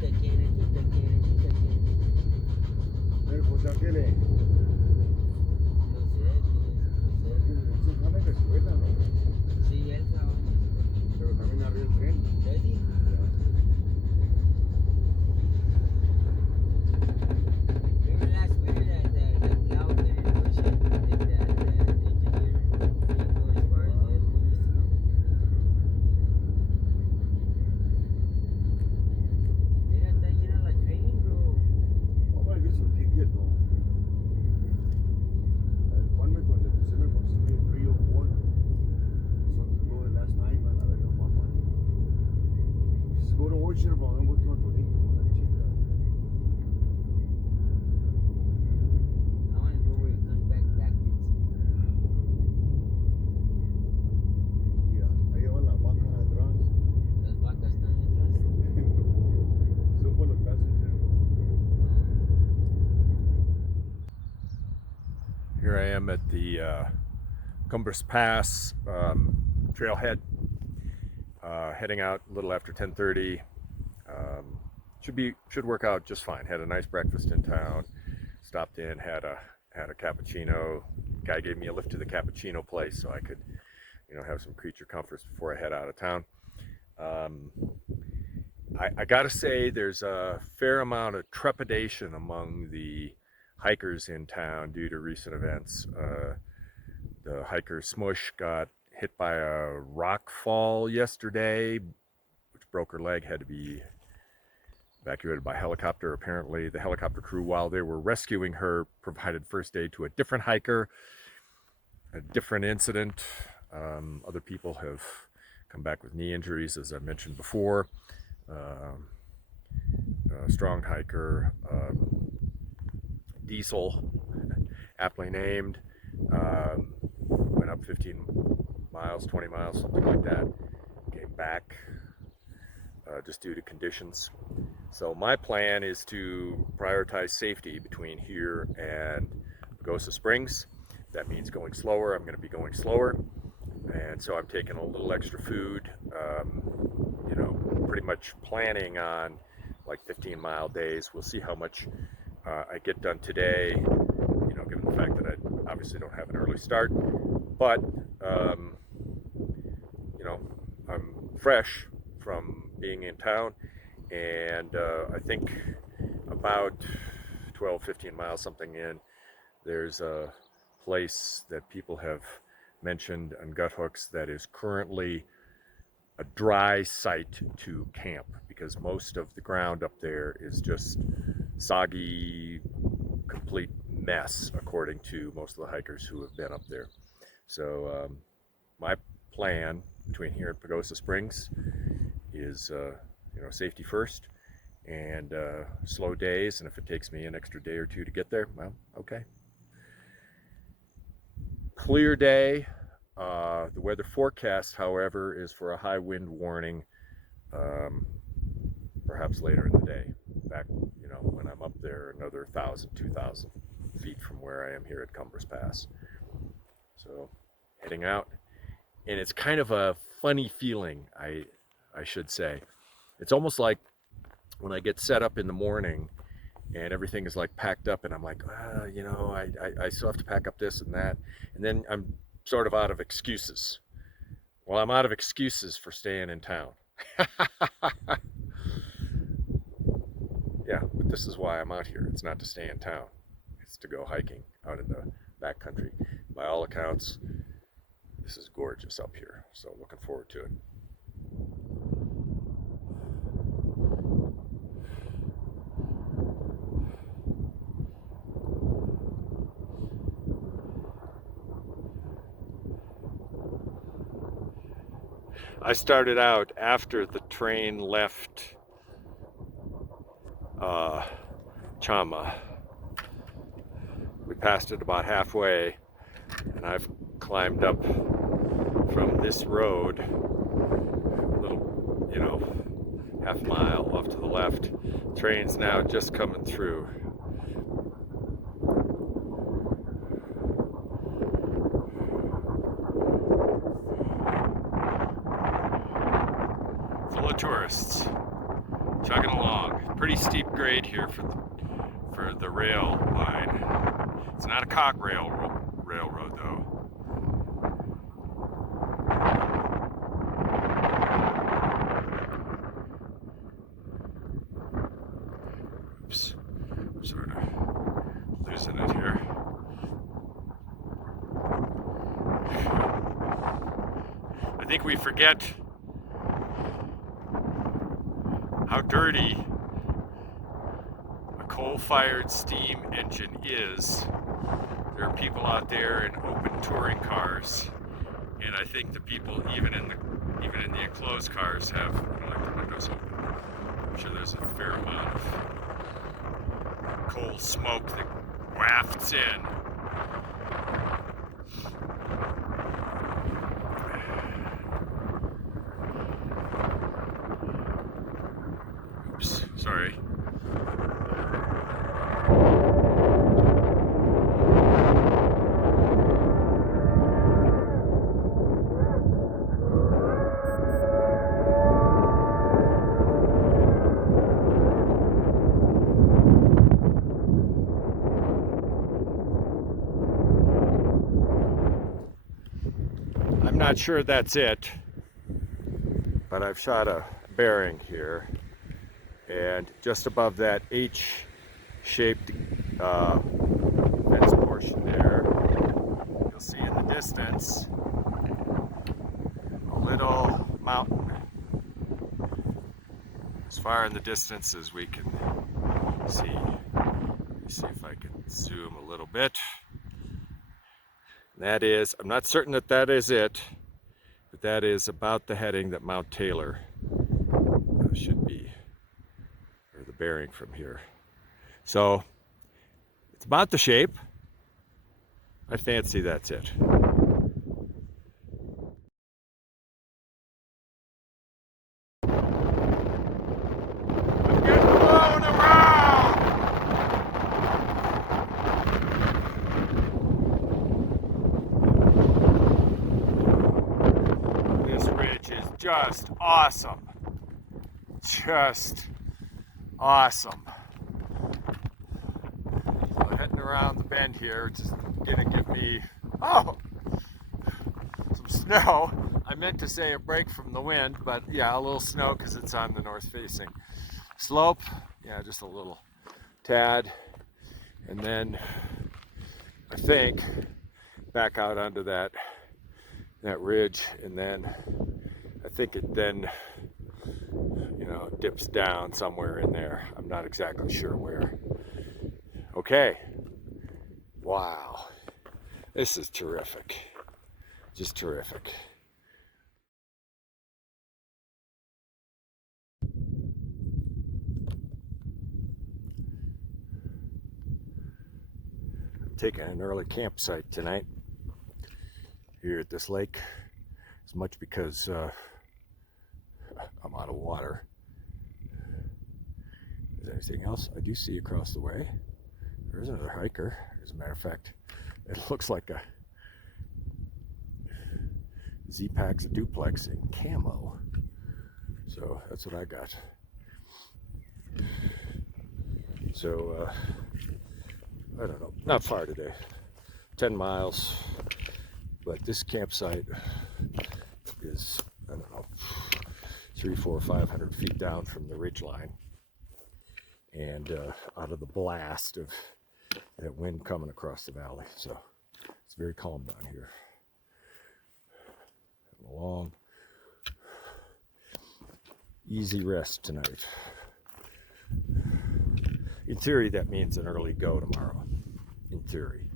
Quita quiere, quita quiere, quita quiere. Pero pues ya quiere. No sé, no sé. Eso es una escuela, ¿no? Sí, él trabaja en la escuela. Pero también arriba el tren. ¿Ready? Remember last winter that plow couldn't push it? Like the engineer didn't go as far as the other one used to go? Mira, está llena la train, bro. Oh, my, get some ticket, bro. One week when the Pacific was 304, something to go the last time, and I don't know my money. Just go to Orchard, bro, and go to Antonito, bro, that chica. I want to go where it comes backwards. Yeah, ahí van las vacas atrás. Las vacas están detrás. Son por los passengers, bro. Here I am at the Cumbres Pass Trailhead, heading out a little after 10:30. Should work out just fine. Had a nice breakfast in town. Stopped in, had a cappuccino. Guy gave me a lift to the cappuccino place so I could, have some creature comforts before I head out of town. I gotta say, there's a fair amount of trepidation among the hikers in town due to recent events. The hiker Smush got hit by a rock fall yesterday, which broke her leg, had to be evacuated by helicopter. Apparently, the helicopter crew, while they were rescuing her, provided first aid to a different hiker. A different incident. Other people have come back with knee injuries, as I mentioned before. A strong hiker, Diesel, aptly named, went up 15 miles, 20 miles, something like that. Came back just due to conditions. So my plan is to prioritize safety between here and Pagosa Springs. That means going slower. I'm going to be going slower. And so I'm taking a little extra food, pretty much planning on like 15-mile days. We'll see how much I get done today, given the fact that I obviously don't have an early start. But, I'm fresh from being in town, and I think about 12, 15 miles something in, there's a place that people have mentioned on gut hooks that is currently a dry site to camp, because most of the ground up there is just soggy, complete mess, according to most of the hikers who have been up there. So my plan between here and Pagosa Springs is safety first and slow days, and if it takes me an extra day or two to get there, well, okay. Clear day. The weather forecast, however, is for a high wind warning, perhaps later in the day. Back, when I'm up there, another 1,000, 2,000 feet from where I am here at Cumbres Pass. So, heading out, and it's kind of a funny feeling, I should say. It's almost like when I get set up in the morning and everything is like packed up, and I'm like, I still have to pack up this and that, and then I'm sort of out of excuses. Well, I'm out of excuses for staying in town. Yeah, but this is why I'm out here. It's not to stay in town. It's to go hiking out in the backcountry. By all accounts, this is gorgeous up here, so looking forward to it. I started out after the train left Chama. We passed it about halfway, and I've climbed up from this road, a little, half mile off to the left. Train's now just coming through. Full of tourists. chugging along. Pretty steep grade here for the rail line. It's not a cog railroad though. Oops, I'm sort of losing it here. I think we forget how dirty a coal-fired steam engine is. There are people out there in open touring cars, and I think the people even in the enclosed cars have, you know, like the windows open. I'm sure there's a fair amount of coal smoke that wafts in. Oops, sorry. I'm not sure that's it, but I've shot a bearing here, and just above that H-shaped fence portion there, you'll see in the distance a little mountain, as far in the distance as we can see. Let me see if I can zoom a little bit. That is, I'm not certain that that is it, but that is about the heading that Mount Taylor should be, or the bearing from here. So it's about the shape. I fancy that's it. I'm getting blown around! This ridge is just awesome. Just awesome. So heading around the bend here, just gonna give me, some snow. I meant to say a break from the wind, but yeah, a little snow because it's on the north facing slope. Yeah, just a little tad. And then I think back out onto that ridge, and then I think it then, you know, dips down somewhere in there. I'm not exactly sure where. Okay. Wow. This is terrific. Just terrific. I'm taking an early campsite tonight here at this lake, as much because I'm out of water. Is there anything else I do see across the way? There's another hiker. As a matter of fact, it looks like a Z-Packs a duplex in camo. So that's what I got. So I don't know, not far today, 10 miles, but this campsite is, I don't know, 300, 400, 500 feet down from the ridge line, and out of the blast of that wind coming across the valley. So it's very calm down here. Having a long, easy rest tonight. In theory, that means an early go tomorrow. In theory.